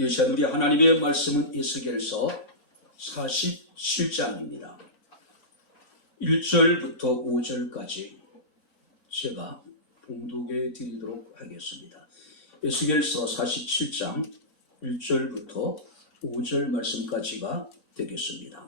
이 시간 우리 하나님의 말씀은 에스겔서 47장입니다. 1절부터 5절까지 제가 봉독해 드리도록 하겠습니다. 에스겔서 47장 1절부터 5절 말씀까지가 되겠습니다.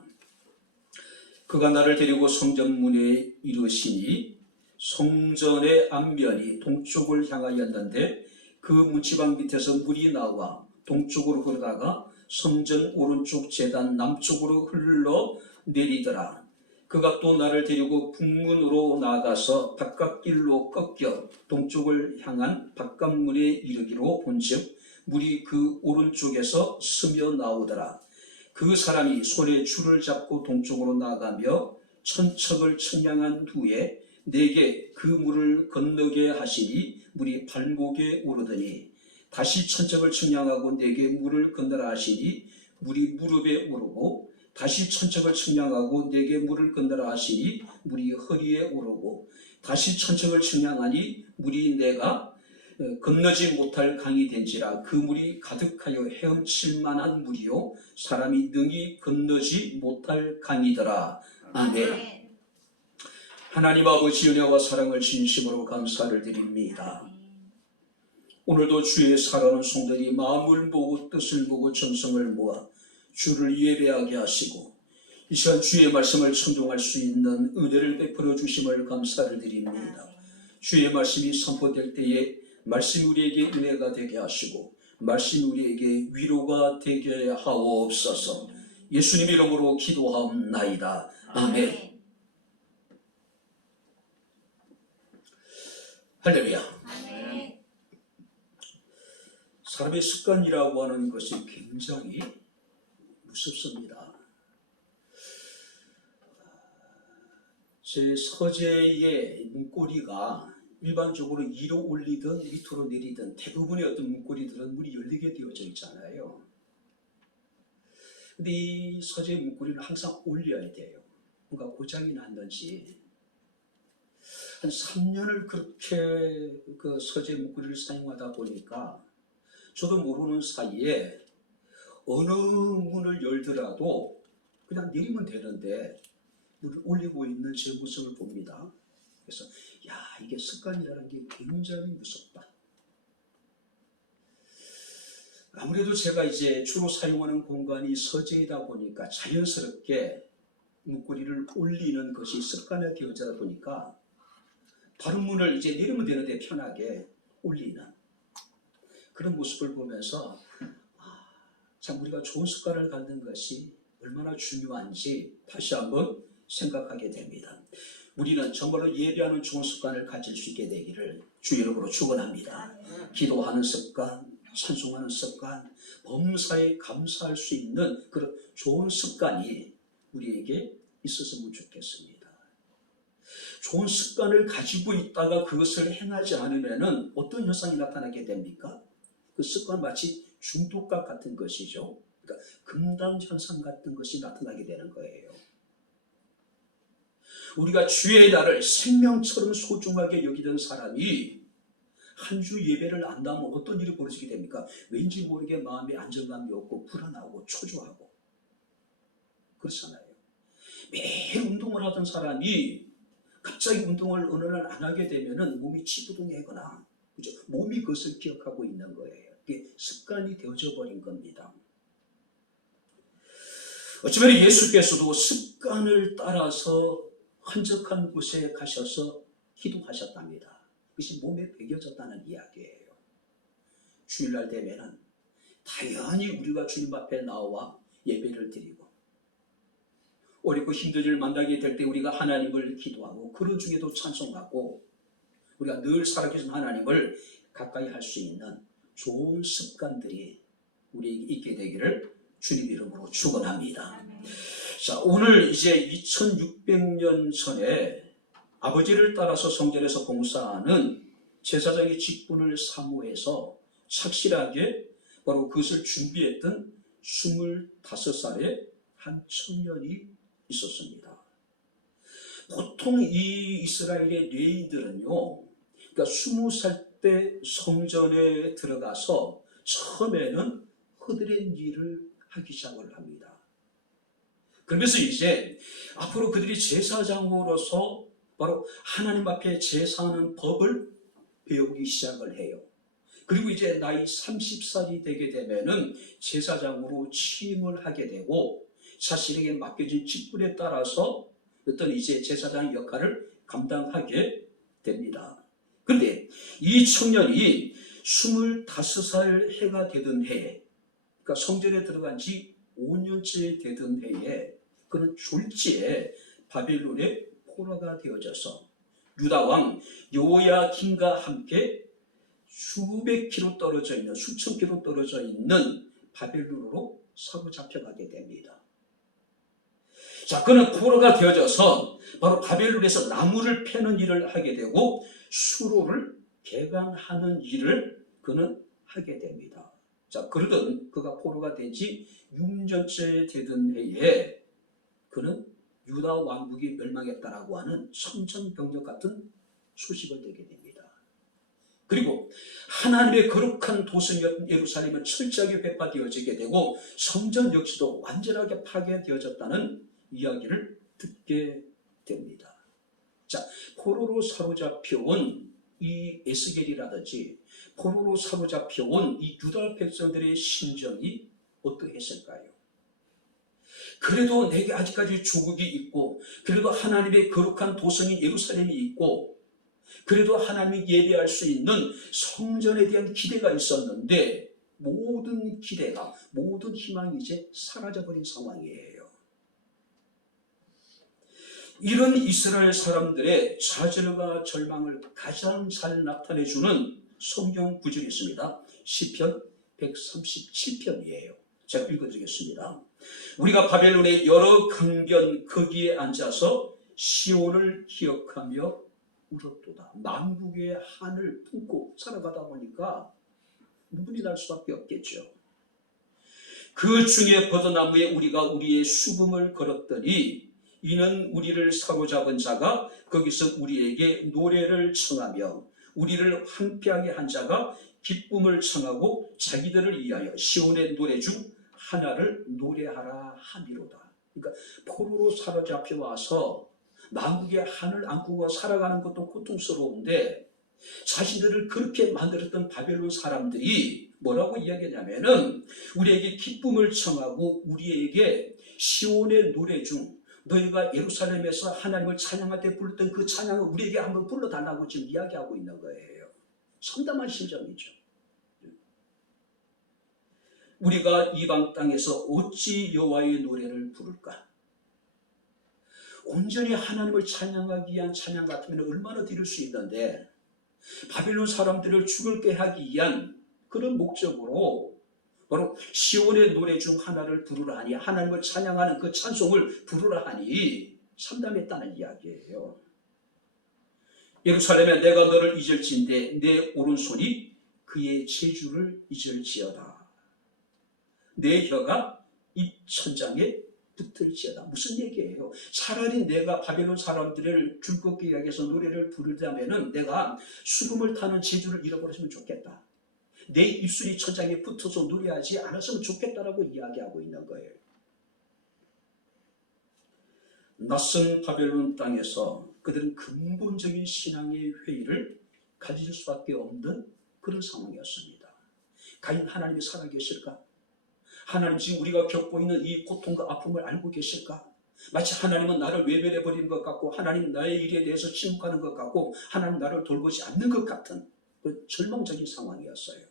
그가 나를 데리고 성전 문에 이르시니 성전의 앞면이 동쪽을 향하였는데 그 문지방 밑에서 물이 나와 동쪽으로 흐르다가 성전 오른쪽 제단 남쪽으로 흘러 내리더라. 그가 또 나를 데리고 북문으로 나아가서 바깥길로 꺾여 동쪽을 향한 바깥문에 이르기로 본즉 물이 그 오른쪽에서 스며 나오더라. 그 사람이 손에 줄을 잡고 동쪽으로 나아가며 천척을 측량한 후에 내게 그 물을 건너게 하시니 물이 발목에 오르더니 다시 천척을 측량하고 내게 물을 건너라 하시니 물이 무릎에 오르고 다시 천척을 측량하고 내게 물을 건너라 하시니 물이 허리에 오르고 다시 천척을 측량하니 물이 내가 건너지 못할 강이 된지라. 그 물이 가득하여 헤엄칠 만한 물이요 사람이 능히 건너지 못할 강이더라. 아멘. 하나님 아버지 은혜와 사랑을 진심으로 감사를 드립니다. 오늘도 주의 사랑하는 성도들이 마음을 모으고 뜻을 모으고 정성을 모아 주를 예배하게 하시고 이 시간 주의 말씀을 청종할 수 있는 은혜를 베풀어 주심을 감사를 드립니다. 주의 말씀이 선포될 때에 말씀이 우리에게 은혜가 되게 하시고 말씀이 우리에게 위로가 되게 하옵소서. 예수님 이름으로 기도하옵나이다. 아멘. 할렐루야. 사람의 습관이라고 하는 것이 굉장히 무섭습니다. 제 서재의 문고리가 일반적으로 위로 올리든 밑으로 내리든 대부분의 어떤 문고리들은 문이 열리게 되어져 있잖아요. 근데 이 서재의 문고리는 항상 올려야 돼요. 뭔가 고장이 났는지 한 3년을 그렇게 그 서재 문고리를 사용하다 보니까 저도 모르는 사이에 어느 문을 열더라도 그냥 내리면 되는데 문을 올리고 있는 제 모습을 봅니다. 그래서 이게 습관이라는 게 굉장히 무섭다. 아무래도 제가 이제 주로 사용하는 공간이 서재이다 보니까 자연스럽게 문고리를 올리는 것이 습관이 되어지다 보니까 다른 문을 이제 내리면 되는데 편하게 올리는 그런 모습을 보면서 참 우리가 좋은 습관을 갖는 것이 얼마나 중요한지 다시 한번 생각하게 됩니다. 우리는 정말로 예배하는 좋은 습관을 가질 수 있게 되기를 주 이름으로 축원합니다. 기도하는 습관, 찬송하는 습관, 범사에 감사할 수 있는 그런 좋은 습관이 우리에게 있었으면 좋겠습니다. 좋은 습관을 가지고 있다가 그것을 행하지 않으면 어떤 현상이 나타나게 됩니까? 그 습관 마치 중독과 같은 것이죠. 그러니까 금단 현상 같은 것이 나타나게 되는 거예요. 우리가 주의 날을 생명처럼 소중하게 여기던 사람이 한 주 예배를 안 나오면 어떤 일이 벌어지게 됩니까? 왠지 모르게 마음에 안정감이 없고 불안하고 초조하고 그렇잖아요. 매일 운동을 하던 사람이 갑자기 운동을 어느 날 안 하게 되면 몸이 찌뿌둥하거나 그죠? 몸이 그것을 기억하고 있는 거예요. 이게 습관이 되어져 버린 겁니다. 어쩌면 예수께서도 습관을 따라서 한적한 곳에 가셔서 기도하셨답니다. 그것이 몸에 배겨졌다는 이야기예요. 주일날 되면은 당연히 우리가 주님 앞에 나와 예배를 드리고 어렵고 힘든 일을 만나게 될 때 우리가 하나님을 기도하고 그런 중에도 찬송하고 우리가 늘 살아계신 하나님을 가까이 할 수 있는 좋은 습관들이 우리에게 있게 되기를 주님 이름으로 축원합니다. 자, 오늘 이제 2600년 전에 아버지를 따라서 성전에서 봉사하는 제사장의 직분을 사모해서 착실하게 바로 그것을 준비했던 25살의 한 청년이 있었습니다. 보통 이 이스라엘의 레위인들은요, 그러니까 20살 때 성전에 들어가서 처음에는 허드렛 일을 하기 시작을 합니다. 그러면서 이제 앞으로 그들이 제사장으로서 바로 하나님 앞에 제사하는 법을 배우기 시작을 해요. 그리고 이제 나이 30살이 되게 되면은 제사장으로 취임을 하게 되고 자신에게 맡겨진 직분에 따라서 어떤 이제 제사장 역할을 감당하게 됩니다. 그런데 이 청년이 25살 해가 되던 해, 그러니까 성전에 들어간 지 5년째 되던 해에 그는 졸지에 바벨론의 포로가 되어져서 유다왕 여호야긴과 함께 수백 킬로 떨어져 있는, 수천 킬로 떨어져 있는 바벨론으로 사로잡혀가게 됩니다. 자, 그는 포로가 되어져서 바로 바벨론에서 나무를 패는 일을 하게 되고 수로를 개간하는 일을 그는 하게 됩니다. 자, 그러던 그가 포로가 된 지 6년째 되던 해에 그는 유다 왕국이 멸망했다라고 하는 성전병력 같은 소식을 듣게 됩니다. 그리고 하나님의 거룩한 도성이었던 예루살렘은 철저하게 회파되어지게 되고 성전 역시도 완전하게 파괴되어졌다는 이야기를 듣게 됩니다. 자, 포로로 사로잡혀온 이 에스겔이라든지 포로로 사로잡혀온 이 유다 백성들의 심정이 어떠했을까요? 그래도 내게 아직까지 조국이 있고, 그래도 하나님의 거룩한 도성인 예루살렘이 있고, 그래도 하나님이 예배할 수 있는 성전에 대한 기대가 있었는데 모든 기대가, 모든 희망이 이제 사라져버린 상황이에요. 이런 이스라엘 사람들의 좌절과 절망을 가장 잘 나타내주는 성경 구절이 있습니다. 시편 137편이에요. 제가 읽어드리겠습니다. 우리가 바벨론의 여러 강변 거기에 앉아서 시온을 기억하며 울었도다. 만국의 한을 품고 살아가다 보니까 눈물이 날 수밖에 없겠죠. 그 중에 버드나무에 우리가 우리의 수금을 걸었더니 이는 우리를 사로잡은 자가 거기서 우리에게 노래를 청하며 우리를 황폐하게 한 자가 기쁨을 청하고 자기들을 위하여 시온의 노래 중 하나를 노래하라 함이로다. 그러니까 포로로 사로잡혀 와서 만국의 한을 안고 살아가는 것도 고통스러운데 자신들을 그렇게 만들었던 바벨론 사람들이 뭐라고 이야기하냐면은 우리에게 기쁨을 청하고 우리에게 시온의 노래 중 너희가 예루살렘에서 하나님을 찬양할 때 불렀던 그 찬양을 우리에게 한번 불러달라고 지금 이야기하고 있는 거예요. 참담한 심정이죠. 우리가 이방 땅에서 어찌 여호와의 노래를 부를까? 온전히 하나님을 찬양하기 위한 찬양 같으면 얼마나 드릴 수 있는데 바벨론 사람들을 죽을게 하기 위한 그런 목적으로 바로 시온의 노래 중 하나를 부르라 하니 하나님을 찬양하는 그 찬송을 부르라 하니 참담했다는 이야기예요. 예루살렘에 내가 너를 잊을진대 내 오른손이 그의 제주를 잊을지어다. 내 혀가 입천장에 붙을지어다. 무슨 얘기예요? 차라리 내가 바벨론 사람들을 즐겁게 여기서 노래를 부르자면은 내가 수금을 타는 재주를 잃어버렸으면 좋겠다. 내 입술이 천장에 붙어서 노래하지 않았으면 좋겠다라고 이야기하고 있는 거예요. 낯선 바벨론 땅에서 그들은 근본적인 신앙의 회의를 가질 수밖에 없는 그런 상황이었습니다. 과연 하나님이 살아계실까? 하나님 지금 우리가 겪고 있는 이 고통과 아픔을 알고 계실까? 마치 하나님은 나를 외면해버리는 것 같고 하나님 나의 일에 대해서 침묵하는 것 같고 하나님 나를 돌보지 않는 것 같은 그 절망적인 상황이었어요.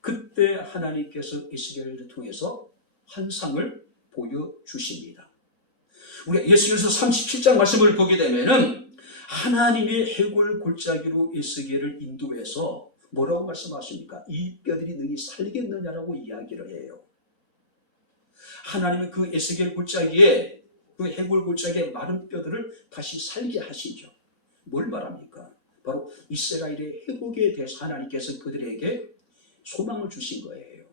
그때 하나님께서 에스겔을 통해서 환상을 보여주십니다. 우리가 예수께서 37장 말씀을 보게 되면은 하나님의 해골 골짜기로 에스겔을 인도해서 뭐라고 말씀하십니까? 이 뼈들이 능히 살겠느냐라고 이야기를 해요. 하나님은 그 에스겔 골짜기에 그 해골 골짜기의 마른 뼈들을 다시 살게 하시죠. 뭘 말합니까? 바로 이스라엘의 회복에 대해서 하나님께서 그들에게 소망을 주신 거예요.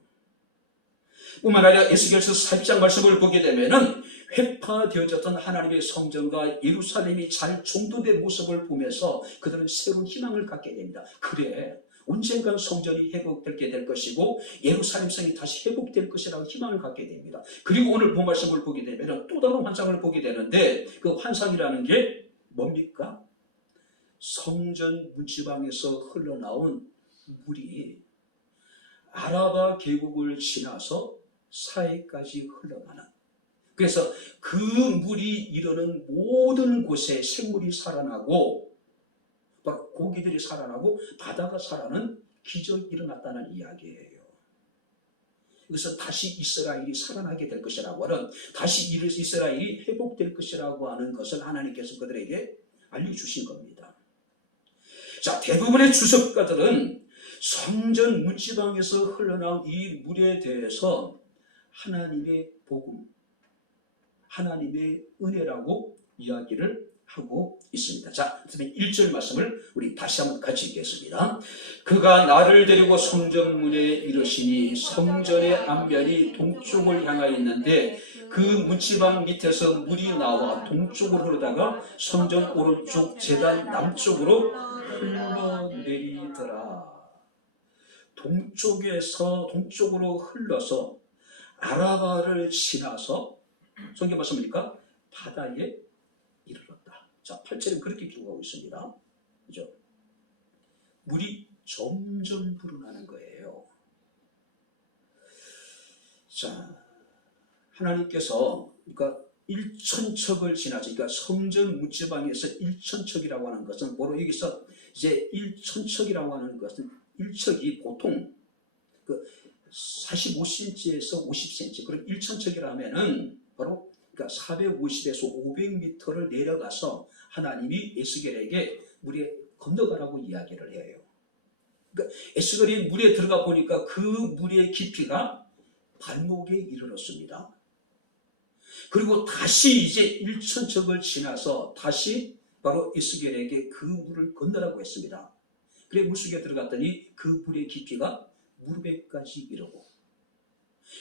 뿐만 아니라 에스겔서 40장 말씀을 보게 되면은 회파되어졌던 하나님의 성전과 예루살렘이 잘 정돈된 모습을 보면서 그들은 새로운 희망을 갖게 됩니다. 그래, 언젠간 성전이 회복되게 될 것이고 예루살렘 성이 다시 회복될 것이라고 희망을 갖게 됩니다. 그리고 오늘 본 말씀을 보게 되면 또 다른 환상을 보게 되는데 그 환상이라는 게 뭡니까? 성전 문지방에서 흘러나온 물이 아라바 계곡을 지나서 사해까지 흘러가는, 그래서 그 물이 이르는 모든 곳에 생물이 살아나고 고기들이 살아나고 바다가 살아나는 기적이 일어났다는 이야기예요. 그래서 다시 이스라엘이 살아나게 될 것이라고 하는, 다시 이스라엘이 회복될 것이라고 하는 것을 하나님께서 그들에게 알려주신 겁니다. 자, 대부분의 주석가들은 성전 문지방에서 흘러나온 이 물에 대해서 하나님의 복음, 하나님의 은혜라고 이야기를 하고 있습니다. 자, 1절 말씀을 우리 다시 한번 같이 읽겠습니다. 그가 나를 데리고 성전문에 이르시니 성전의 앞면이 동쪽을 향하여 있는데 그 문지방 밑에서 물이 나와 동쪽으로 흐르다가 성전 오른쪽 제단 남쪽으로 흘러내리더라. 동쪽으로 흘러서 아라바를 지나서 성경 말씀입니까? 바다에 이르렀다. 자, 8절은 그렇게 기록하고 있습니다. 그죠? 물이 점점 불어나는 거예요. 자, 하나님께서 그러니까 1천척을 지나서, 그러니까 성전 문지방에서 1천척이라고 하는 것은 뭐로 여기서 이제 1천척이라고 하는 것은 1척이 보통 그 45cm에서 50cm, 그럼 1천척이라면은 바로 그러니까 450에서 500m를 내려가서 하나님이 에스겔에게 물에 건너가라고 이야기를 해요. 그러니까 에스겔이 물에 들어가 보니까 그 물의 깊이가 발목에 이르렀습니다. 그리고 다시 이제 1천척을 지나서 다시 바로 에스겔에게 그 물을 건너라고 했습니다. 그래 물속에 들어갔더니 그 물의 깊이가 무릎에까지 이르고,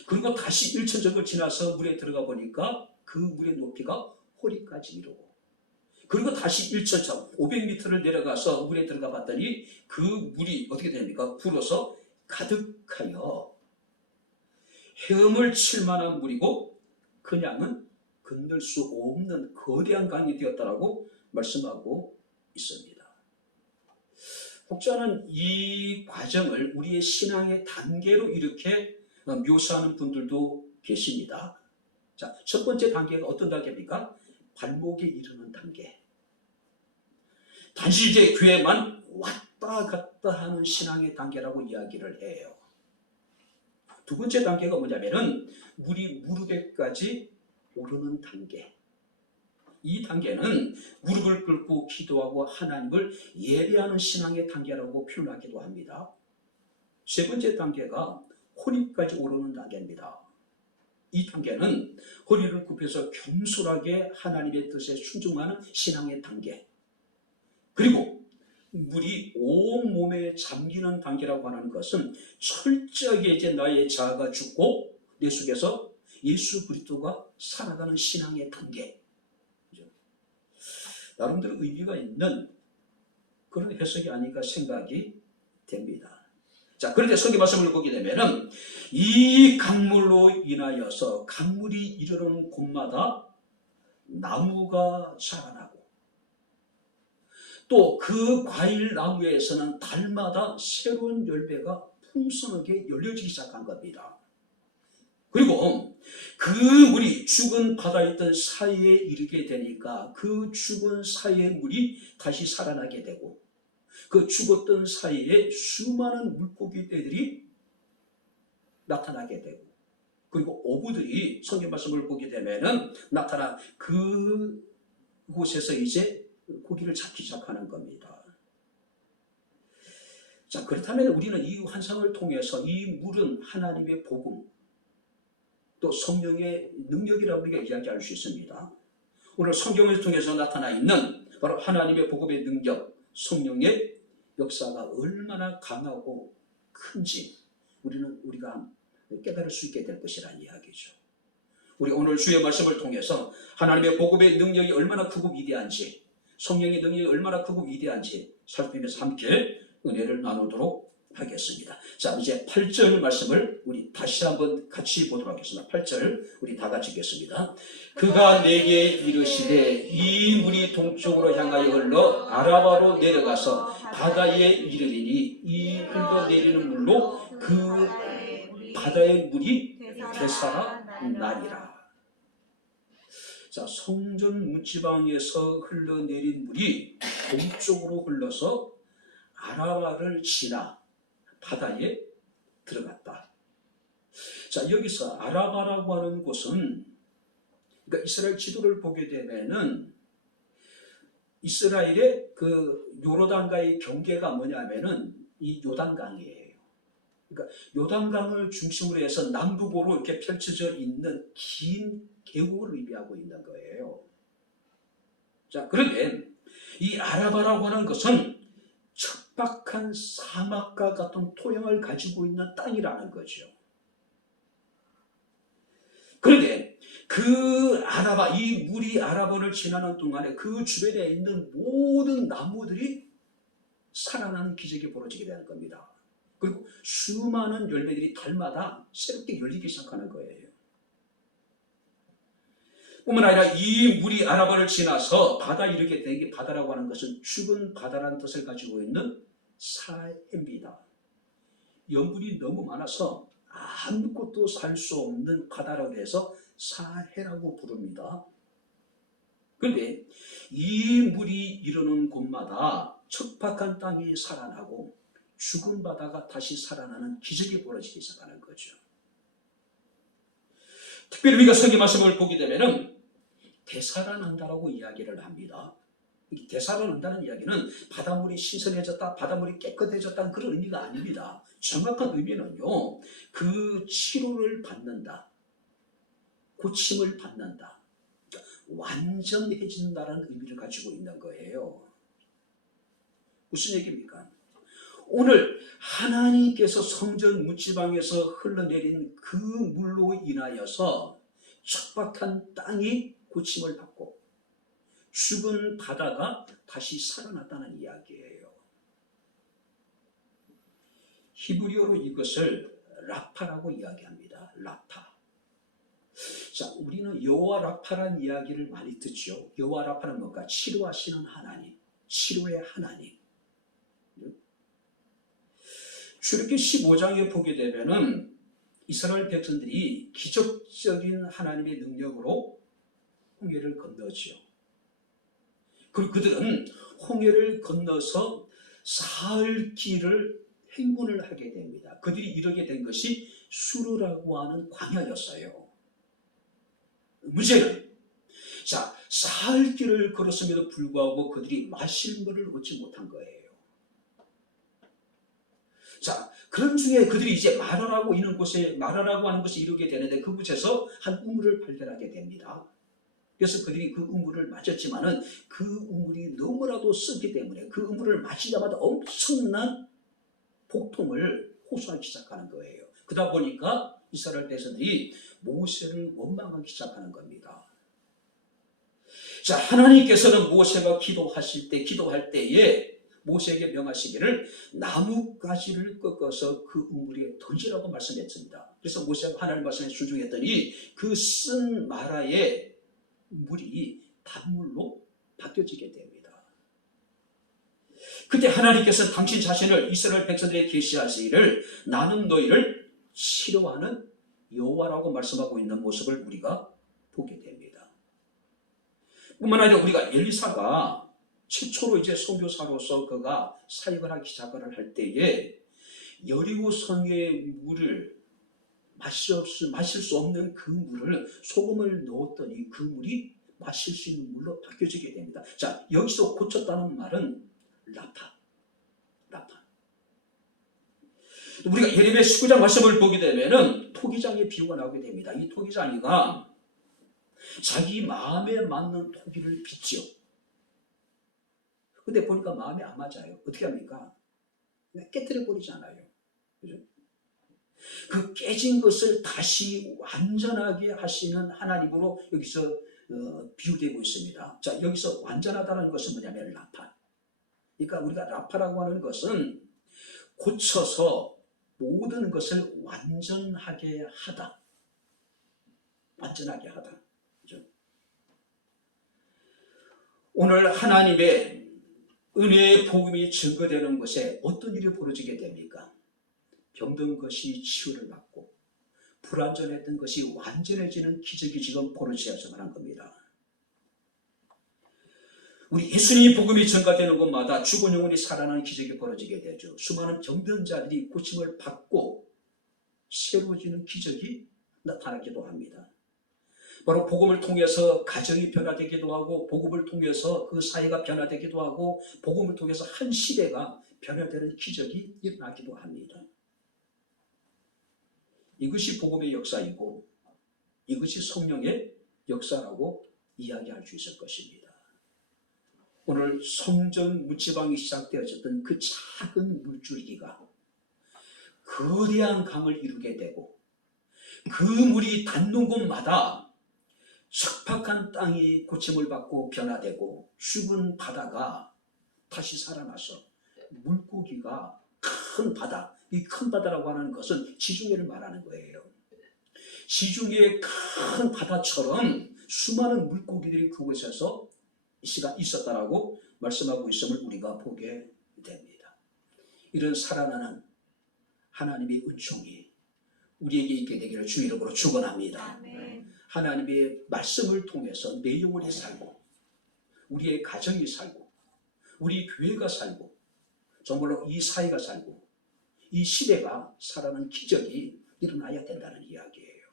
그리고 다시 1천척을 지나서 물에 들어가 보니까 그 물의 높이가 허리까지 이르고, 그리고 다시 1천척 500m를 내려가서 물에 들어가 봤더니 그 물이 어떻게 됩니까? 불어서 가득하여 헤엄을 칠 만한 물이고 그냥은 건널 수 없는 거대한 강이 되었다라고 말씀하고 있습니다. 혹자는 이 과정을 우리의 신앙의 단계로 이렇게 묘사하는 분들도 계십니다. 자, 첫 번째 단계가 어떤 단계입니까? 발목에 이르는 단계. 단지 이제 교회만 왔다 갔다 하는 신앙의 단계라고 이야기를 해요. 두 번째 단계가 뭐냐면은 물이 무릎에까지 오르는 단계. 이 단계는 무릎을 꿇고 기도하고 하나님을 예배하는 신앙의 단계라고 표현하기도 합니다. 세 번째 단계가 허리까지 오르는 단계입니다. 이 단계는 허리를 굽혀서 겸손하게 하나님의 뜻에 순종하는 신앙의 단계. 그리고 물이 온몸에 잠기는 단계라고 하는 것은 철저하게 이제 나의 자아가 죽고 내 속에서 예수 그리스도가 살아가는 신앙의 단계. 나름대로 의미가 있는 그런 해석이 아닐까 생각이 됩니다. 자, 그런데 성경 말씀을 보게 되면은 이 강물로 인하여서 강물이 이르는 곳마다 나무가 자라나고 또 그 과일 나무에서는 달마다 새로운 열매가 풍성하게 열려지기 시작한 겁니다. 그리고 그 물이 죽은 바다에 있던 사이에 이르게 되니까 그 죽은 사이의 물이 다시 살아나게 되고 그 죽었던 사이에 수많은 물고기들이 나타나게 되고 그리고 어부들이 성경 말씀을 보게 되면은 나타나 그곳에서 이제 고기를 잡기 시작하는 겁니다. 자, 그렇다면 우리는 이 환상을 통해서 이 물은 하나님의 복음 또 성령의 능력이라고 우리가 이야기할 수 있습니다. 오늘 성경을 통해서 나타나 있는 바로 하나님의 복음의 능력, 성령의 역사가 얼마나 강하고 큰지 우리가 깨달을 수 있게 될 것이라는 이야기죠. 우리 오늘 주의 말씀을 통해서 하나님의 복음의 능력이 얼마나 크고 위대한지, 성령의 능력이 얼마나 크고 위대한지 살피면서 함께 은혜를 나누도록 하겠습니다. 자, 이제 8절 말씀을 우리 다시 한번 같이 보도록 하겠습니다. 8절 우리 다 같이 읽겠습니다. 그가 내게 이르시되 이 물이 동쪽으로 향하여 흘러 아라바로 내려가서 바다에 이르리니 이 흘러내리는 물로 그 바다의 물이 되살아나리라. 자, 성전 문지방에서 흘러내린 물이 동쪽으로 흘러서 아라바를 지나 바다에 들어갔다. 자, 여기서 아라바라고 하는 곳은, 그러니까 이스라엘 지도를 보게 되면은 이스라엘의 그 요르단과의 경계가 뭐냐면은 이 요단강이에요. 그러니까 요단강을 중심으로 해서 남북으로 이렇게 펼쳐져 있는 긴 계곡을 의미하고 있는 거예요. 자, 그런데 이 아라바라고 하는 것은 척박한 사막과 같은 토양을 가지고 있는 땅이라는 거죠. 그런데 그 아라바, 이 물이 아라바를 지나는 동안에 그 주변에 있는 모든 나무들이 살아나는 기적이 벌어지게 되는 겁니다. 그리고 수많은 열매들이 달마다 새롭게 열리기 시작하는 거예요. 뿐만 아니라 이 물이 아라바를 지나서 바다에 이르게 된 게, 바다라고 하는 것은 죽은 바다라는 뜻을 가지고 있는 사해입니다. 염분이 너무 많아서 아무것도 살 수 없는 바다라고 해서 사해라고 부릅니다. 그런데 이 물이 이르는 곳마다 척박한 땅이 살아나고 죽은 바다가 다시 살아나는 기적이 벌어지기 시작하는 거죠. 특별히 우리가 성경 말씀을 보게 되면은 되살아난다라고 이야기를 합니다. 되살아난다는 이야기는 바닷물이 신선해졌다, 바닷물이 깨끗해졌다는 그런 의미가 아닙니다. 정확한 의미는요, 그 치료를 받는다, 고침을 받는다, 완전해진다는 의미를 가지고 있는 거예요. 무슨 얘기입니까? 오늘 하나님께서 성전 문지방에서 흘러내린 그 물로 인하여서 척박한 땅이 고침을 받고 죽은 바다가 다시 살아났다는 이야기예요. 히브리어로 이것을 라파라고 이야기합니다. 라파. 자, 우리는 여호와 라파라는 이야기를 많이 듣죠. 여호와 라파는 뭔가? 치료하시는 하나님, 치료의 하나님. 출애굽기 15장에 보게 되면은 이스라엘 백성들이 기적적인 하나님의 능력으로 홍해를 건너지요. 그리고 그들은 홍해를 건너서 사흘 길을 행군을 하게 됩니다. 그들이 이르게 된 것이 수르라고 하는 광야였어요. 문제는, 자, 사흘 길을 걸었음에도 불구하고 그들이 마실 물을 얻지 못한 거예요. 자, 그런 중에 그들이 이제 마라라고 하는 곳에 이르게 되는데 그곳에서 한 우물을 발견하게 됩니다. 그래서 그들이 그 우물을 마셨지만은 그 우물이 너무나도 쓰기 때문에 그 우물을 마시자마자 엄청난 복통을 호소하기 시작하는 거예요. 그러다 보니까 이스라엘 백성들이 모세를 원망하기 시작하는 겁니다. 자, 하나님께서는 모세가 기도할 때에 모세에게 명하시기를 나뭇가지를 꺾어서 그 우물에 던지라고 말씀했습니다. 그래서 모세가 하나님 말씀에 순종했더니 그 쓴 마라의 물이 단물로 바뀌어지게 됩니다. 그때 하나님께서 당신 자신을 이스라엘 백성들에게 계시하시기를 나는 너희를 치료하는 여호와라고 말씀하고 있는 모습을 우리가 보게 됩니다. 뿐만 아니라 우리가 엘리사가 최초로 이제 선교사로서 그가 사역을 하기 시작을 할 때에 여리고 성의 물을 마실 수 없는 그 물을 소금을 넣었더니 그 물이 마실 수 있는 물로 바뀌어지게 됩니다. 자, 여기서 고쳤다는 말은 라파. 우리가 예레미야 19장 말씀을 보게 되면은 토기장의 비유가 나오게 됩니다. 이 토기장이가 자기 마음에 맞는 토기를 빚죠. 근데 보니까 마음에 안 맞아요. 어떻게 합니까? 그냥 깨뜨려 버리잖아요. 그죠? 그 깨진 것을 다시 완전하게 하시는 하나님으로 여기서 비유되고 있습니다. 자, 여기서 완전하다는 것은 뭐냐면 라파. 그러니까 우리가 라파라고 하는 것은 고쳐서 모든 것을 완전하게 하다. 완전하게 하다. 그죠? 오늘 하나님의 은혜의 복음이 증거되는 곳에 어떤 일이 벌어지게 됩니까? 병든 것이 치유를 받고 불완전했던 것이 완전해지는 기적이 지금 벌어져야만 한 겁니다. 우리 예수님의 복음이 증가되는 곳마다 죽은 영혼이 살아나는 기적이 벌어지게 되죠. 수많은 병든 자들이 고침을 받고 새로워지는 기적이 나타나기도 합니다. 바로 복음을 통해서 가정이 변화되기도 하고 복음을 통해서 그 사회가 변화되기도 하고 복음을 통해서 한 시대가 변화되는 기적이 일어나기도 합니다. 이것이 복음의 역사이고 이것이 성령의 역사라고 이야기할 수 있을 것입니다. 오늘 성전 문지방이 시작되어졌던 그 작은 물줄기가 거대한 강을 이루게 되고 그 물이 닿는 곳마다 척박한 땅이 고침을 받고 변화되고 죽은 바다가 다시 살아나서 물고기가 큰 바다, 이 큰 바다라고 하는 것은 지중해를 말하는 거예요. 지중해의 큰 바다처럼 수많은 물고기들이 그곳에서 있었다라고 말씀하고 있음을 우리가 보게 됩니다. 이런 살아나는 하나님의 은총이 우리에게 있게 되기를 주 이름으로 축원합니다. 하나님의 말씀을 통해서 내 영혼이 살고 우리의 가정이 살고 우리 교회가 살고 정말로 이 사회가 살고 이 시대가 살아나는 기적이 일어나야 된다는 이야기예요.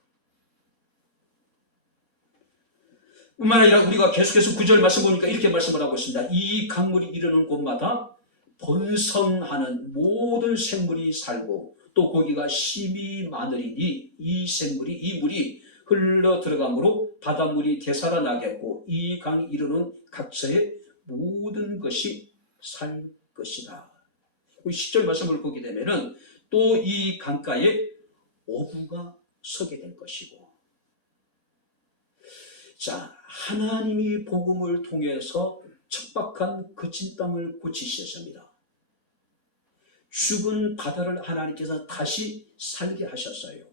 뿐만 아니라 우리가 계속해서 9절 말씀 보니까 이렇게 말씀을 하고 있습니다. 이 강물이 이르는 곳마다 번성하는 모든 생물이 살고 또 거기가 심이 많으리니 이 물이 흘러 들어가므로 바닷물이 되살아나겠고 이 강이 이르는 각처의 모든 것이 살 것이다. 10절 말씀을 보게 되면은 또 이 강가에 어부가 서게 될 것이고, 자, 하나님이 복음을 통해서 척박한 거친 땅을 고치셨습니다. 죽은 바다를 하나님께서 다시 살게 하셨어요.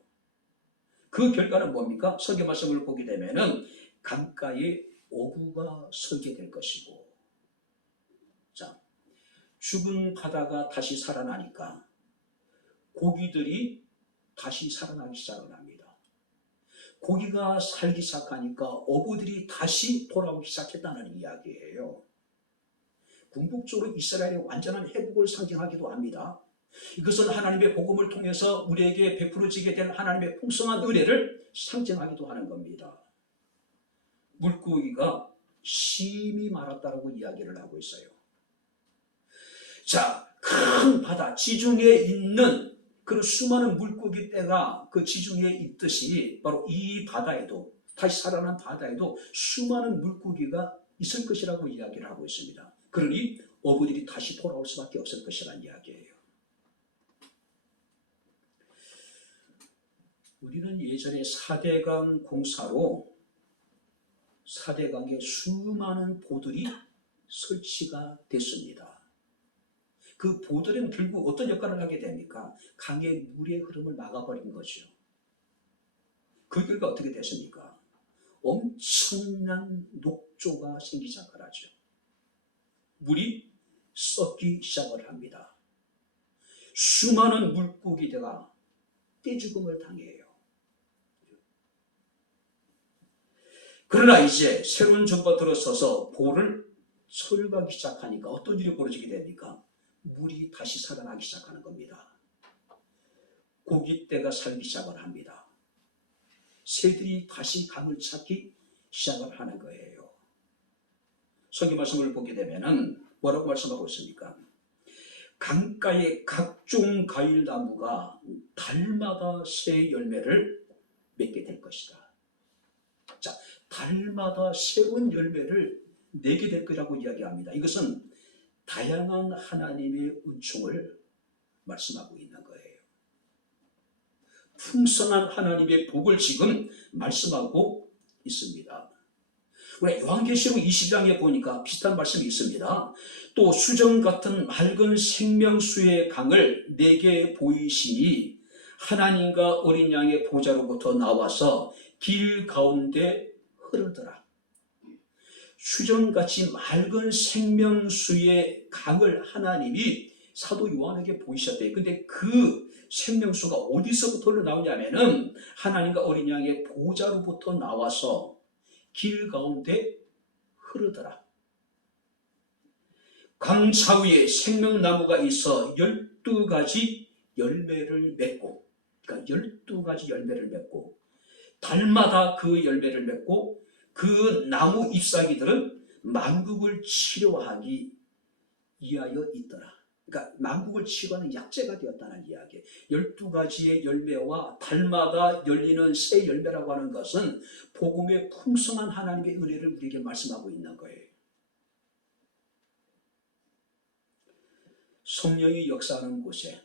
그 결과는 뭡니까? 성경 말씀을 보게 되면은 강가에 어부가 서게 될 것이고, 자, 죽은 바다가 다시 살아나니까 고기들이 다시 살아나기 시작을 합니다. 고기가 살기 시작하니까 어부들이 다시 돌아오기 시작했다는 이야기예요. 궁극적으로 이스라엘의 완전한 회복을 상징하기도 합니다. 이것은 하나님의 복음을 통해서 우리에게 베풀어지게 된 하나님의 풍성한 은혜를 상징하기도 하는 겁니다. 물고기가 심히 많았다고 이야기를 하고 있어요. 자, 큰 바다, 지중해에 있는 그런 수많은 물고기 떼가 그 지중해에 있듯이 바로 이 바다에도, 다시 살아난 바다에도 수많은 물고기가 있을 것이라고 이야기를 하고 있습니다. 그러니 어부들이 다시 돌아올 수밖에 없을 것이라는 이야기예요. 우리는 예전에 4대강 공사로 4대강에 수많은 보들이 설치가 됐습니다. 그 보들은 결국 어떤 역할을 하게 됩니까? 강의 물의 흐름을 막아버린 거죠. 그 결과 어떻게 됐습니까? 엄청난 녹조가 생기기 시작을 하죠. 물이 썩기 시작을 합니다. 수많은 물고기들가 떼죽음을 당해요. 그러나 이제 새로운 정부가 들어서서 보를 소유하기 시작하니까 어떤 일이 벌어지게 됩니까? 물이 다시 살아나기 시작하는 겁니다. 고깃대가 살기 시작을 합니다. 새들이 다시 강을 찾기 시작을 하는 거예요. 성경 말씀을 보게 되면은 뭐라고 말씀하고 있습니까? 강가의 각종 과일나무가 달마다 새 열매를 맺게 될 것이다. 자, 달마다 새로운 열매를 내게 될 거라고 이야기합니다. 이것은 다양한 하나님의 은총을 말씀하고 있는 거예요. 풍성한 하나님의 복을 지금 말씀하고 있습니다. 우리 요한계시록 20장에 보니까 비슷한 말씀이 있습니다. 또 수정 같은 맑은 생명수의 강을 내게 보이시니 하나님과 어린 양의 보좌로부터 나와서 길 가운데 흐르더라. 수정같이 맑은 생명수의 강을 하나님이 사도 요한에게 보이셨대요. 근데 그 생명수가 어디서부터 나오냐면은 하나님과 어린 양의 보좌로부터 나와서 길 가운데 흐르더라. 강 사이에 생명나무가 있어 12가지 열매를 맺고, 그러니까 12가지 열매를 맺고, 달마다 그 열매를 맺고, 그 나무 잎사귀들은 만국을 치료하기 위하여 있더라. 그러니까 만국을 치료하는 약재가 되었다는 이야기. 12가지의 열매와 달마다 열리는 새 열매라고 하는 것은 복음의 풍성한 하나님의 은혜를 우리에게 말씀하고 있는 거예요. 성령이 역사하는 곳에,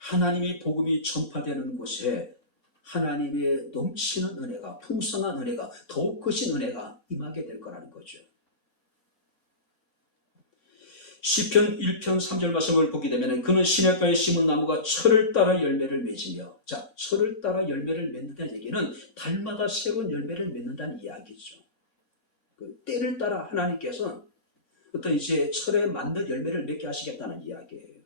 하나님의 복음이 전파되는 곳에 하나님의 넘치는 은혜가, 풍성한 은혜가, 더욱 크신 은혜가 임하게 될 거라는 거죠. 시편 1편 3절 말씀을 보게 되면 그는 시냇가에 심은 나무가 철을 따라 열매를 맺으며, 자, 철을 따라 열매를 맺는다는 얘기는 달마다 새로운 열매를 맺는다는 이야기죠. 그 때를 따라 하나님께서 어떤 이제 철에 맞는 열매를 맺게 하시겠다는 이야기예요.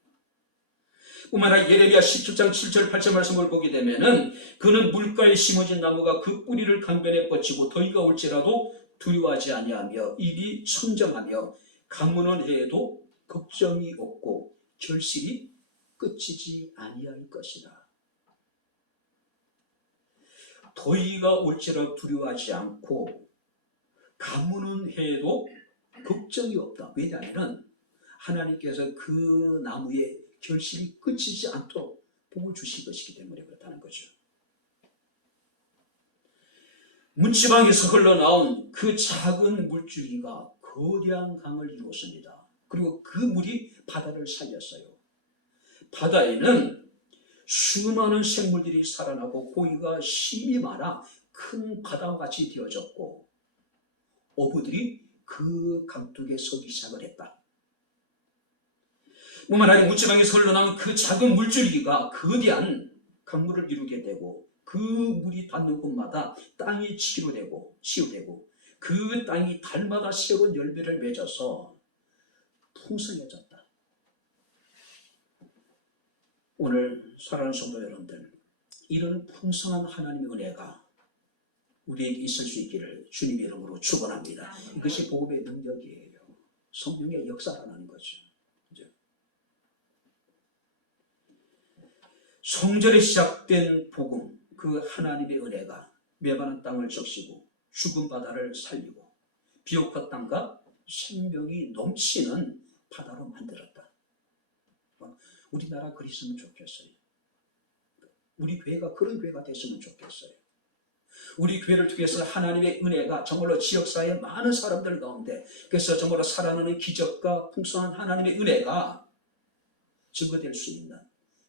뿐만 아니라 예레미야 17장 7절 8절 말씀을 보게 되면은 그는 물가에 심어진 나무가 그 뿌리를 강변에 뻗치고 더위가 올지라도 두려워하지 아니하며 입이 청정하며 가무는 해에도 걱정이 없고 결실이 끝이지 아니할 것이다. 더위가 올지라도 두려워하지 않고 가무는 해에도 걱정이 없다. 왜냐하면 하나님께서 그 나무에 결실이 끝이지 않도록 복을 주실 것이기 때문에 그렇다는 거죠. 문지방에서 흘러나온 그 작은 물줄기가 거대한 강을 이루었습니다. 그리고 그 물이 바다를 살렸어요. 바다에는 수많은 생물들이 살아나고 고기가 심이 많아 큰 바다와 같이 되어졌고 어부들이 그 강둑에 서기 시작을 했다. 뿐만 아니라 문지방에서 흘러나온 그 작은 물줄기가 거대한 강물을 이루게 되고 그 물이 닿는 곳마다 땅이 치유되고 그 땅이 달마다 새로운 열매를 맺어서 풍성해졌다. 오늘 사랑하는 성도 여러분들, 이런 풍성한 하나님의 은혜가 우리에게 있을 수 있기를 주님의 이름으로 축원합니다. 이것이 복음의 능력이에요. 성령의 역사라는 거죠. 성전에 시작된 복음, 그 하나님의 은혜가 메마른 땅을 적시고 죽은 바다를 살리고 비옥한 땅과 생명이 넘치는 바다로 만들었다. 우리나라 그랬으면 좋겠어요. 우리 교회가 그런 교회가 됐으면 좋겠어요. 우리 교회를 통해서 하나님의 은혜가 정말로 지역사회의 많은 사람들 가운데, 그래서 정말로 살아나는 기적과 풍성한 하나님의 은혜가 증거될 수 있는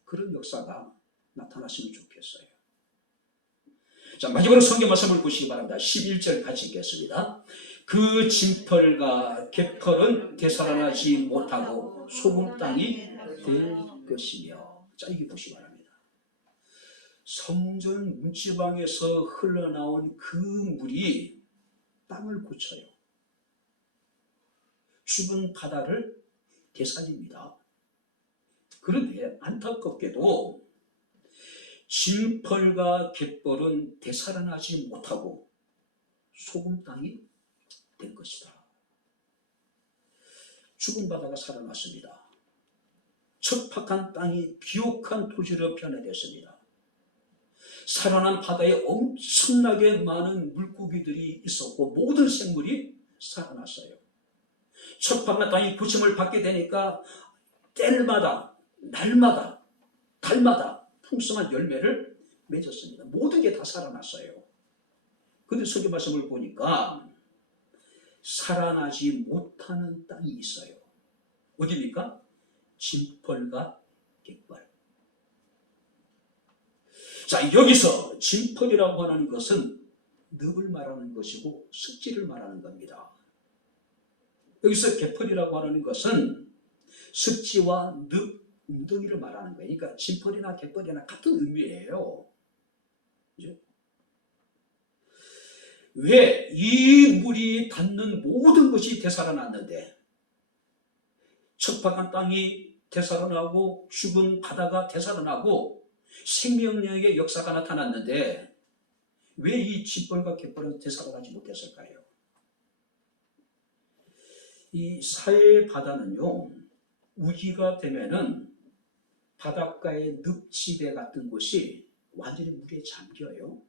그런 역사가 나타났으면 좋겠어요. 자, 마지막으로 성경 말씀을 보시기 바랍니다. 11절 같이 읽겠습니다. 그 진펄과 갯펄은 되살아나지 못하고 소금 땅이 될 것이며. 자, 이게 보시기 바랍니다. 성전 문지방에서 흘러나온 그 물이 땅을 고쳐요. 죽은 바다를 되살립니다. 그런데 안타깝게도 진펄과 갯벌은 되살아나지 못하고 소금 땅이 된 것이다. 죽은 바다가 살아났습니다. 척박한 땅이 비옥한 토지로 변화됐습니다. 살아난 바다에 엄청나게 많은 물고기들이 있었고 모든 생물이 살아났어요. 척박한 땅이 부침을 받게 되니까 때마다, 날마다, 달마다 풍성한 열매를 맺었습니다. 모든 게 다 살아났어요. 그런데 성경 말씀을 보니까 살아나지 못하는 땅이 있어요. 어디입니까? 진펄과 갯벌. 자, 여기서 진펄이라고 하는 것은 늪을 말하는 것이고 습지를 말하는 겁니다. 여기서 개펄이라고 하는 것은 습지와 늪, 웅덩이를 말하는 거예요. 그러니까 진펄이나 개펄이나 같은 의미예요. 그죠? 왜 이 물이 닿는 모든 것이 되살아났는데, 척박한 땅이 되살아나고 죽은 바다가 되살아나고 생명력의 역사가 나타났는데 왜 이 진펄과 개펄은 되살아나지 못했을까요? 이 사해 바다는요, 우기가 되면은 바닷가의 늪지대 같은 곳이 완전히 물에 잠겨요.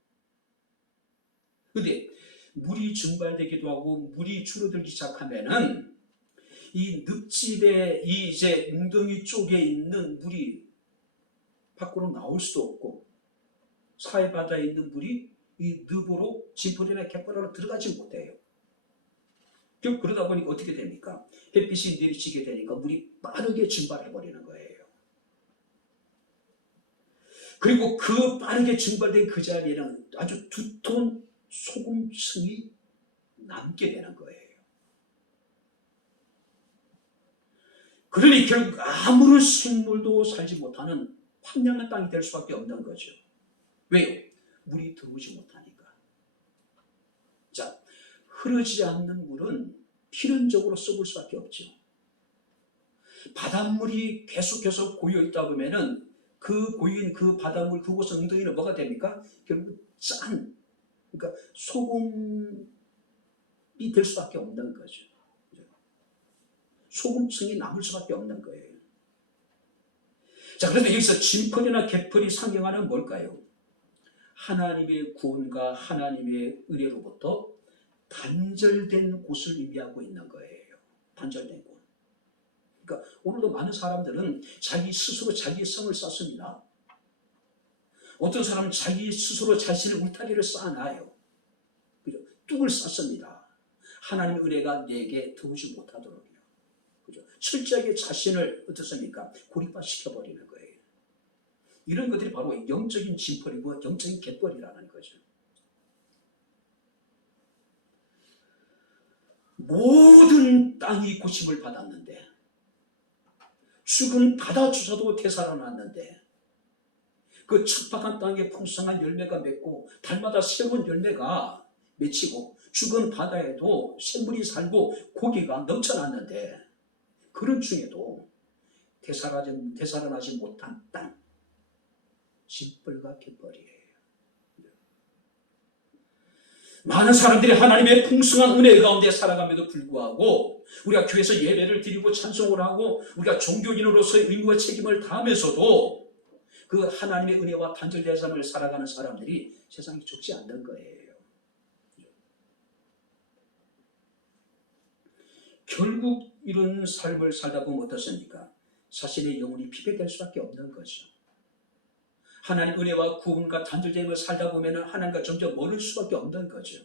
근데 물이 증발되기도 하고 물이 줄어들기 시작하면은 이 늪지대, 이 이제 웅덩이 쪽에 있는 물이 밖으로 나올 수도 없고, 사해 바다에 있는 물이 이 늪으로 진풀이나 갯벌로 들어가지 못해요. 그러다 보니까 어떻게 됩니까? 햇빛이 내리치게 되니까 물이 빠르게 증발해 버리는 거예요. 그리고 그 빠르게 증발된 그 자리에는 아주 두터운 소금층이 남게 되는 거예요. 그러니 결국 아무런 생물도 살지 못하는 황량한 땅이 될 수밖에 없는 거죠. 왜요? 물이 들어오지 못하니까. 자, 흐르지 않는 물은 필연적으로 썩을 수밖에 없죠. 바닷물이 계속해서 고여있다 보면은 그 고여있는 그 바닷물, 그곳 웅덩이는 뭐가 됩니까? 결국 그러니까 소금이 될 수밖에 없는 거죠. 소금층이 남을 수밖에 없는 거예요. 자, 그런데 여기서 진펄이나 개펄이 상징하는 뭘까요? 하나님의 구원과 하나님의 은혜로부터 단절된 곳을 의미하고 있는 거예요. 단절된 곳. 그러니까 오늘도 많은 사람들은 자기 스스로 자기의 성을 쌓습니다. 어떤 사람은 자기 스스로 자신의 울타리를 쌓아놔요. 그죠? 뚝을 쌓습니다. 하나님의 은혜가 내게 들어오지 못하도록요. 그죠? 철저하게 자신을 어떻습니까? 고립화시켜버리는 거예요. 이런 것들이 바로 영적인 진펄이고 영적인 갯벌이라는 거죠. 모든 땅이 고침을 받았는데, 죽은 바다조차도 되살아났는데, 그 척박한 땅에 풍성한 열매가 맺고 달마다 새로운 열매가 맺히고 죽은 바다에도 생물이 살고 고기가 넘쳐났는데, 그런 중에도 되살아나지 못한 땅, 진펄과 갯벌이에요. 많은 사람들이 하나님의 풍성한 은혜 가운데 살아감에도 불구하고 우리가 교회에서 예배를 드리고 찬송을 하고 우리가 종교인으로서의 의무와 책임을 다하면서도 그 하나님의 은혜와 단절된 삶을 살아가는 사람들이 세상에 적지 않는 거예요. 결국 이런 삶을 살다 보면 어떻습니까? 자신의 영혼이 피폐될 수밖에 없는 거죠. 하나님 은혜와 구원과 단절됨을 살다 보면 하나님과 점점 멀을 수밖에 없는 거죠.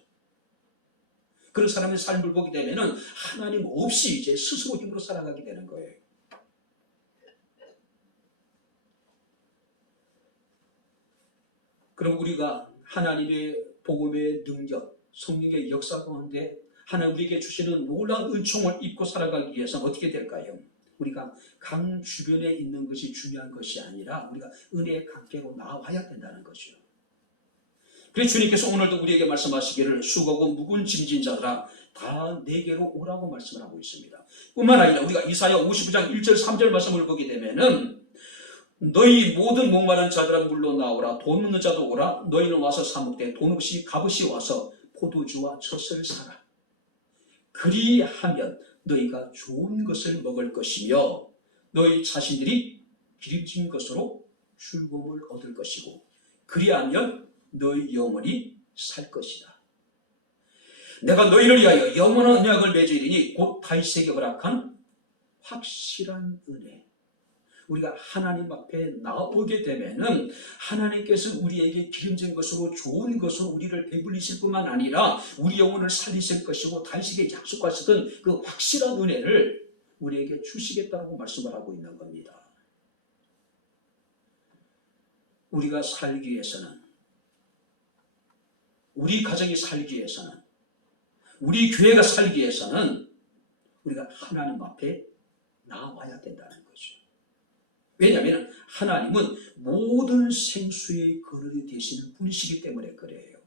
그런 사람의 삶을 보게 되면 하나님 없이 이제 스스로 힘으로 살아가게 되는 거예요. 그럼 우리가 하나님의 복음의 능력, 성령의 역사 가운데 하나님 우리에게 주시는 놀라운 은총을 입고 살아가기 위해서는 어떻게 될까요? 우리가 강 주변에 있는 것이 중요한 것이 아니라 우리가 은혜의 강께로 나와야 된다는 거죠. 그래서 주님께서 오늘도 우리에게 말씀하시기를 수고하고 무거운 짐진 자들아 다 내게로 오라고 말씀을 하고 있습니다. 뿐만 아니라 우리가 이사야 59장 1절 3절 말씀을 보게 되면은 너희 모든 목마른 자들아 물로 나오라. 돈 없는 자도 오라. 너희는 와서 사 먹되 돈 없이 값없이 와서 포도주와 젖을 사라. 그리하면 너희가 좋은 것을 먹을 것이며 너희 자신들이 기름진 것으로 즐거움을 얻을 것이고 그리하면 너희 영혼이 살 것이다. 내가 너희를 위하여 영원한 언약을 맺으리니 곧 다윗에게 허락한 확실한 은혜. 우리가 하나님 앞에 나오게 되면은 하나님께서 우리에게 기름진 것으로 좋은 것으로 우리를 배불리실 뿐만 아니라 우리 영혼을 살리실 것이고 다윗에게 약속하셨던 그 확실한 은혜를 우리에게 주시겠다고 말씀을 하고 있는 겁니다. 우리가 살기 위해서는 우리 가정이 살기 위해서는, 우리 교회가 살기 위해서는 우리가 하나님 앞에 나와야 된다는 거죠. 왜냐하면 하나님은 모든 생수의 근원이 되시는 분이시기 때문에 그래요.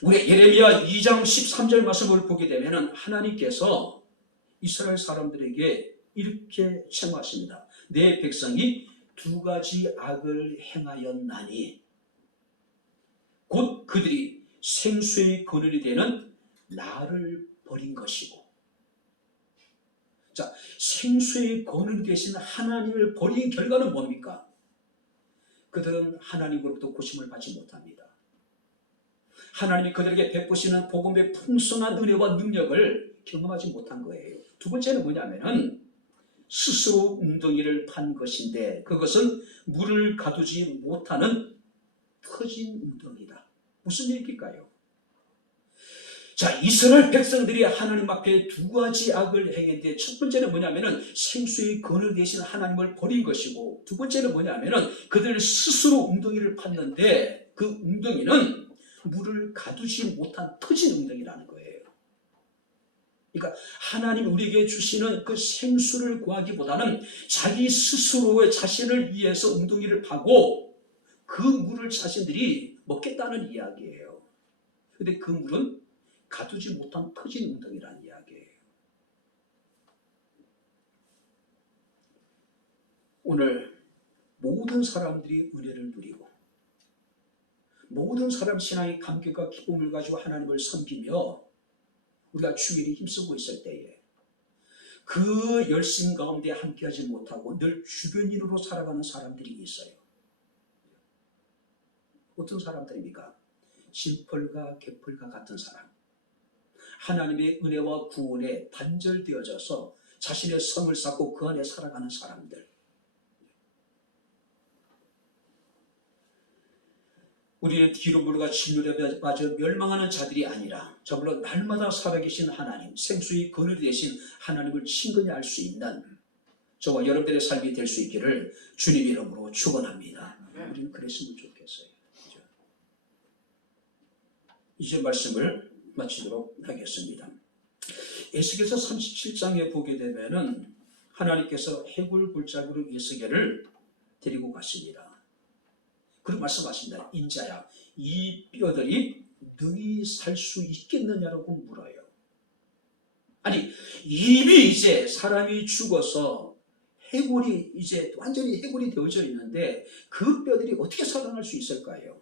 우리 예레미야 2장 13절 말씀을 보게 되면 하나님께서 이스라엘 사람들에게 이렇게 책망하십니다. 내 백성이 두 가지 악을 행하였나니 곧 그들이 생수의 근원이 되는 나를 버린 것이고. 자, 생수의 근원이 되신 하나님을 버린 결과는 뭡니까? 그들은 하나님으로부터 고심을 받지 못합니다. 하나님이 그들에게 베푸시는 복음의 풍성한 은혜와 능력을 경험하지 못한 거예요. 두 번째는 뭐냐면은 스스로 웅덩이를 판 것인데 그것은 물을 가두지 못하는 터진 웅덩이다. 무슨 얘기일까요? 자, 이스라엘 백성들이 하나님 앞에 두 가지 악을 행했는데 첫 번째는 뭐냐면은 생수의 근원 되신 하나님을 버린 것이고, 두 번째는 뭐냐면은 그들 스스로 웅덩이를 팠는데 그 웅덩이는 물을 가두지 못한 터진 웅덩이라는 거예요. 그러니까 하나님이 우리에게 주시는 그 생수를 구하기보다는 자기 스스로의 자신을 위해서 웅덩이를 파고 그 물을 자신들이 먹겠다는 이야기예요. 그런데 그 물은 가두지 못한 터진 웅덩이라는 이야기예요. 오늘 모든 사람들이 은혜를 누리고 모든 사람 신앙의 감격과 기쁨을 가지고 하나님을 섬기며 우리가 주일에 힘쓰고 있을 때에 그 열심 가운데 함께하지 못하고 늘 주변인으로 살아가는 사람들이 있어요. 어떤 사람들입니까? 진펄과 개펄과 같은 사람. 하나님의 은혜와 구원에 단절되어져서 자신의 성을 쌓고 그 안에 살아가는 사람들. 우리는 뒤로 물러가 진멸에 빠져 멸망하는 자들이 아니라 저물론 날마다 살아계신 하나님, 생수의 근원이 되신 하나님을 친근히 알 수 있는 저와 여러분들의 삶이 될 수 있기를 주님 이름으로 축원합니다. 우리는 그랬으면 좋겠어요. 그렇죠? 이제 말씀을 마치도록 하겠습니다. 에스겔서 37장에 보게 되면은 하나님께서 해골 골짜기로 에스겔을 데리고 갔습니다. 그런 말씀하신다. 인자야, 이 뼈들이 능히 살 수 있겠느냐라고 물어요. 아니, 이미 이제 사람이 죽어서 해골이 이제 완전히 해골이 되어져 있는데 그 뼈들이 어떻게 살아날 수 있을까요?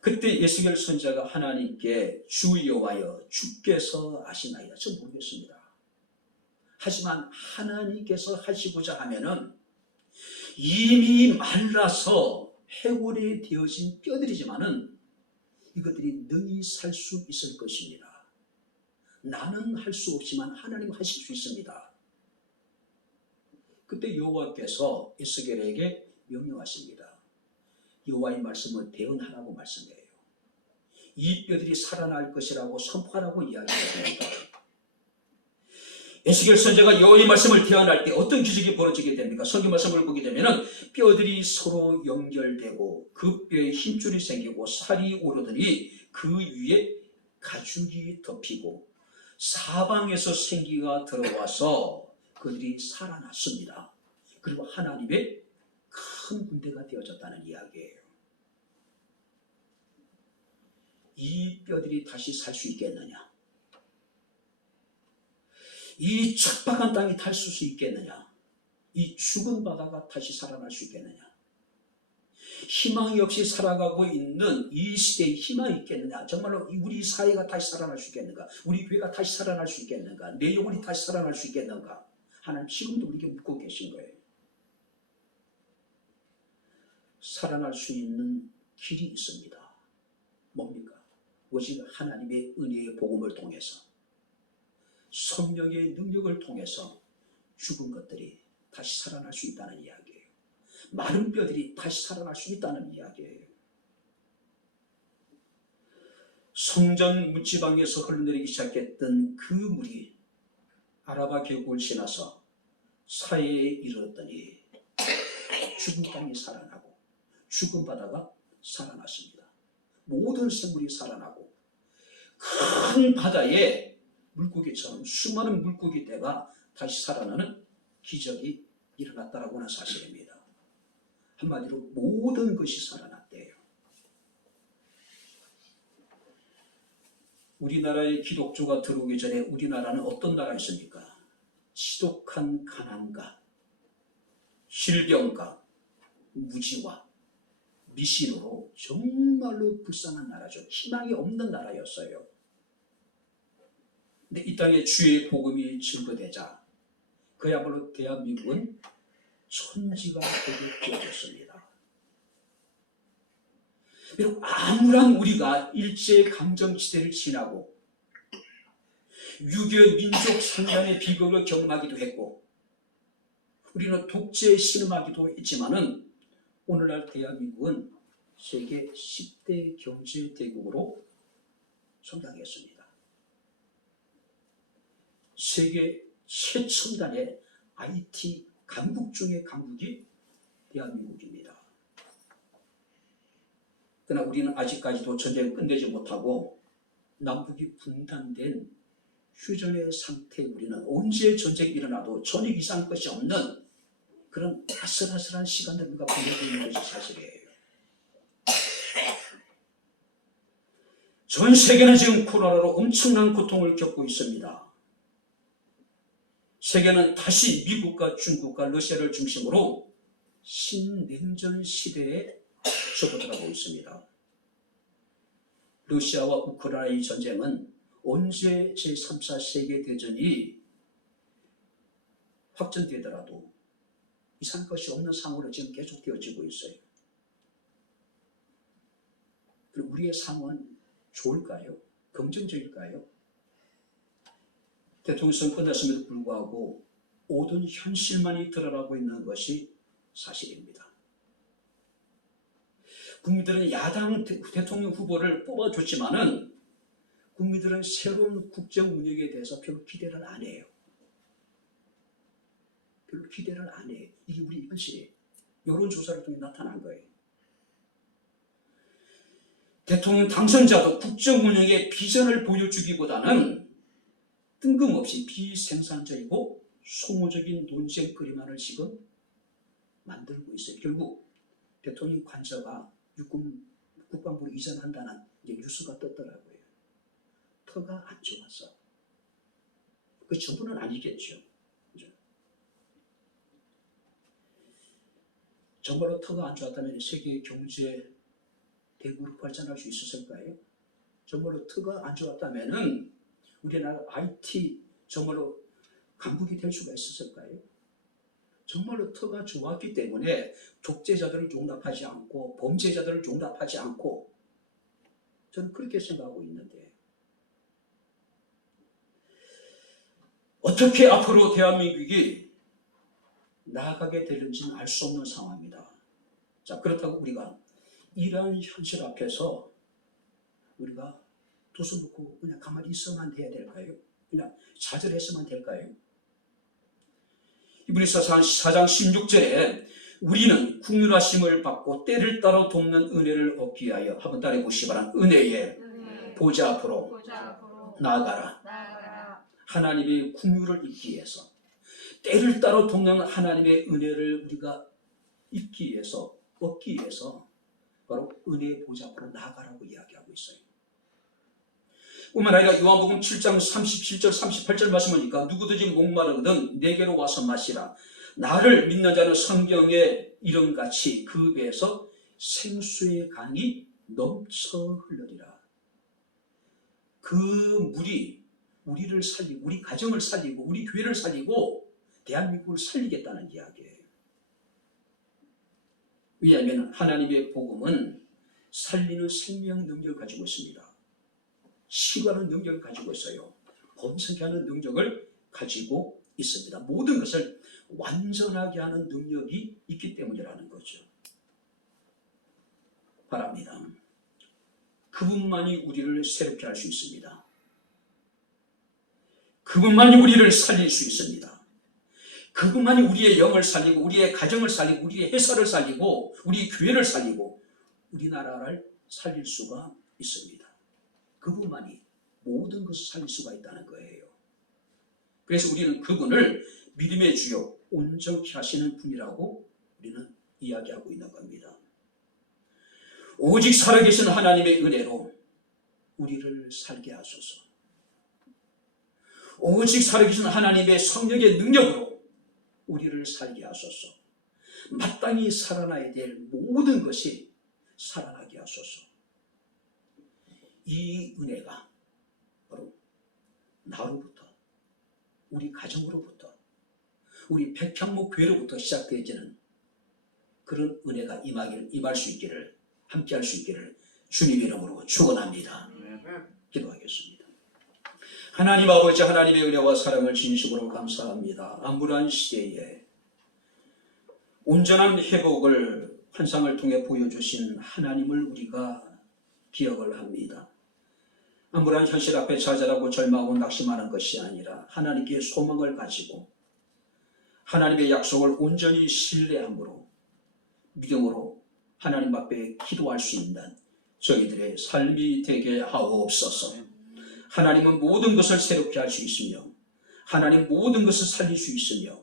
그때 에스겔 선지자가 하나님께 주 여호와여 주께서 아시나이다. 전 모르겠습니다. 하지만 하나님께서 하시고자 하면은 이미 말라서 해골이 되어진 뼈들이지만은 이것들이 능히 살 수 있을 것입니다. 나는 할 수 없지만 하나님 하실 수 있습니다. 그때 여호와께서 에스겔에게 명령하십니다. 여호와의 말씀을 대언하라고 말씀해요. 이 뼈들이 살아날 것이라고 선포하라고 이야기합니다. 에스겔 선지자가 여호와의 말씀을 대언할 때 어떤 기적이 벌어지게 됩니까? 성경 말씀을 보게 되면 뼈들이 서로 연결되고 그 뼈에 힘줄이 생기고 살이 오르더니 그 위에 가죽이 덮이고 사방에서 생기가 들어와서 그들이 살아났습니다. 그리고 하나님의 큰 군대가 되어졌다는 이야기예요. 이 뼈들이 다시 살 수 있겠느냐? 이 척박한 땅이 탈 수 있겠느냐? 이 죽은 바다가 다시 살아날 수 있겠느냐? 희망이 없이 살아가고 있는 이 시대에 희망이 있겠느냐? 정말로 우리 사회가 다시 살아날 수 있겠는가? 우리 교회가 다시 살아날 수 있겠는가? 내 영혼이 다시 살아날 수 있겠는가? 하나님 지금도 우리에게 묻고 계신 거예요. 살아날 수 있는 길이 있습니다. 뭡니까? 오직 하나님의 은혜의 복음을 통해서 성령의 능력을 통해서 죽은 것들이 다시 살아날 수 있다는 이야기예요. 마른 뼈들이 다시 살아날 수 있다는 이야기예요. 성전 문지방에서 흘러내리기 시작했던 그 물이 아라바 계곡을 지나서 사해에 이르렀더니 죽은 땅이 살아나고 죽은 바다가 살아났습니다. 모든 생물이 살아나고 큰 바다에 물고기처럼 수많은 물고기 떼가 다시 살아나는 기적이 일어났다라고 하는 사실입니다. 한마디로 모든 것이 살아났대요. 우리나라에 기독교가 들어오기 전에 우리나라는 어떤 나라였습니까? 지독한 가난과 질병과 무지와 미신으로 정말로 불쌍한 나라죠. 희망이 없는 나라였어요. 근데 이 땅에 주의 복음이 증거되자 그야말로 대한민국은 천지가 되게 되어졌습니다. 비록 암울한 우리가 일제강점시대를 지나고 6.25 민족 상단의 비극을 경험하기도 했고 우리는 독재에 신음하기도 했지만은 오늘날 대한민국은 세계 10대 경제대국으로 성장했습니다. 세계 최첨단의 IT 강국 중의 강국이 대한민국입니다. 그러나 우리는 아직까지도 전쟁을 끝내지 못하고 남북이 분단된 휴전의 상태에 우리는 언제 전쟁이 일어나도 전쟁 이상 것이 없는 그런 아슬아슬한 시간을 우리가 보내고 있는 것이 사실이에요. 전 세계는 지금 코로나로 엄청난 고통을 겪고 있습니다. 세계는 다시 미국과 중국과 러시아를 중심으로 신냉전 시대에 접어들어가고 있습니다. 러시아와 우크라이나의 전쟁은 언제 제3, 4 세계대전이 확전되더라도 이상할 것이 없는 상황으로 지금 계속되어지고 있어요. 그럼 우리의 삶은 좋을까요? 긍정적일까요? 대통령 선거 끝났음에도 불구하고 모든 현실만이 드러나고 있는 것이 사실입니다. 국민들은 야당 대통령 후보를 뽑아줬지만은 국민들은 새로운 국정 운영에 대해서 별로 기대를 안 해요. 별로 기대를 안 해요. 이게 우리 현실이에요. 여론조사를 통해 나타난 거예요. 대통령 당선자도 국정 운영의 비전을 보여주기보다는 뜬금없이 비생산적이고 소모적인 논쟁거리만을 지금 만들고 있어요. 결국 대통령 관저가 육군 국방부로 이전한다는 이제 뉴스가 떴더라고요. 터가 안 좋았어. 그 전부는 아니겠죠. 그죠? 정말로 터가 안 좋았다면 세계 경제 대국으로 발전할 수 있었을까요? 정말로 터가 안 좋았다면 우리나라 IT 정말로 강국이 될 수가 있었을까요? 정말로 터가 좋았기 때문에 독재자들을 용납하지 않고 범죄자들을 용납하지 않고 저는 그렇게 생각하고 있는데 어떻게 앞으로 대한민국이 나아가게 되는지는 알 수 없는 상황입니다. 자, 그렇다고 우리가 이러한 현실 앞에서 우리가 두 손 놓고 그냥 가만히 있어만 돼야 될까요? 그냥 좌절해서만 될까요? 이브리서 4장 16절에 우리는 긍휼하심을 받고 때를 따라 돕는 은혜를 얻기 위하여 한번 따라해 보시기 바랍니다. 은혜의 보좌 앞으로 나아가라. 하나님의 긍휼을 잊기 위해서 때를 따라 돕는 하나님의 은혜를 우리가 잊기 위해서 얻기 위해서 바로 은혜의 보좌 앞으로 나아가라고 이야기하고 있어요. 뿐만 아니라 요한복음 7장 37절 38절 말씀하니까 누구든지 목마르거든 내게로 와서 마시라. 나를 믿는 자는 성경의 이름같이 그 배에서 생수의 강이 넘쳐 흐르리라. 그 물이 우리를 살리고 우리 가정을 살리고 우리 교회를 살리고 대한민국을 살리겠다는 이야기예요. 왜냐하면 하나님의 복음은 살리는 생명 능력을 가지고 있습니다. 치유하는 능력을 가지고 있어요. 번성케 하는 능력을 가지고 있습니다. 모든 것을 완전하게 하는 능력이 있기 때문이라는 거죠. 바랍니다. 그분만이 우리를 새롭게 할 수 있습니다. 그분만이 우리를 살릴 수 있습니다. 그분만이 우리의 영을 살리고 우리의 가정을 살리고 우리의 회사를 살리고 우리 교회를 살리고 우리나라를 살릴 수가 있습니다. 그분만이 모든 것을 살릴 수가 있다는 거예요. 그래서 우리는 그분을 믿음의 주요 온전케 하시는 분이라고 우리는 이야기하고 있는 겁니다. 오직 살아계신 하나님의 은혜로 우리를 살게 하소서. 오직 살아계신 하나님의 성령의 능력으로 우리를 살게 하소서. 마땅히 살아나야 될 모든 것이 살아나게 하소서. 이 은혜가 바로 나로부터, 우리 가정으로부터, 우리 백향목 교회로부터 시작되어지는 그런 은혜가 임할 수 있기를, 함께할 수 있기를 주님의 이름으로 축원합니다. 기도하겠습니다. 하나님 아버지, 하나님의 은혜와 사랑을 진심으로 감사합니다. 암울한 시대에 온전한 회복을 환상을 통해 보여주신 하나님을 우리가 기억을 합니다. 암울한 현실 앞에 좌절하고 절망하고 낙심하는 것이 아니라 하나님께 소망을 가지고 하나님의 약속을 온전히 신뢰함으로 믿음으로 하나님 앞에 기도할 수 있는 저희들의 삶이 되게 하옵소서. 하나님은 모든 것을 새롭게 할 수 있으며 하나님 모든 것을 살릴 수 있으며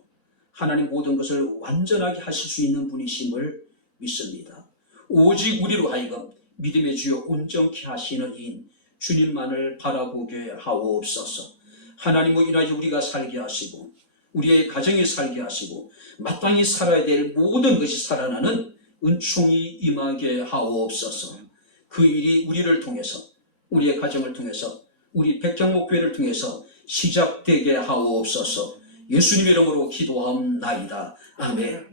하나님 모든 것을 완전하게 하실 수 있는 분이심을 믿습니다. 오직 우리로 하여금 믿음의 주요 온전케 하시는 이인 주님만을 바라보게 하옵소서. 하나님을 인하여 우리가 살게 하시고 우리의 가정이 살게 하시고 마땅히 살아야 될 모든 것이 살아나는 은총이 임하게 하옵소서. 그 일이 우리를 통해서, 우리의 가정을 통해서, 우리 백향목교회를 통해서 시작되게 하옵소서. 예수님의 이름으로 기도하옵나이다. 아멘.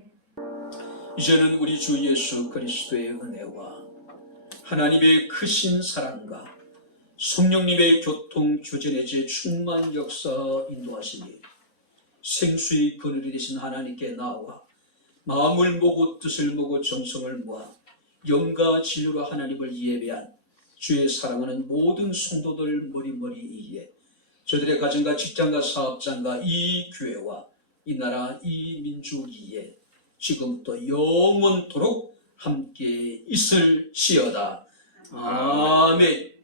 이제는 우리 주 예수 그리스도의 은혜와 하나님의 크신 사랑과 성령님의 교통 교제의 충만 역사 인도하시니 생수의 그늘이 되신 하나님께 나와 마음을 모고 뜻을 모고 정성을 모아 영과 진리로 하나님을 예배한 주의 사랑하는 모든 성도들 머리머리 이에 저들의 가정과 직장과 사업장과 이 교회와 이 나라 이 민족 이에 지금부터 영원토록 함께 있을지어다. 아멘.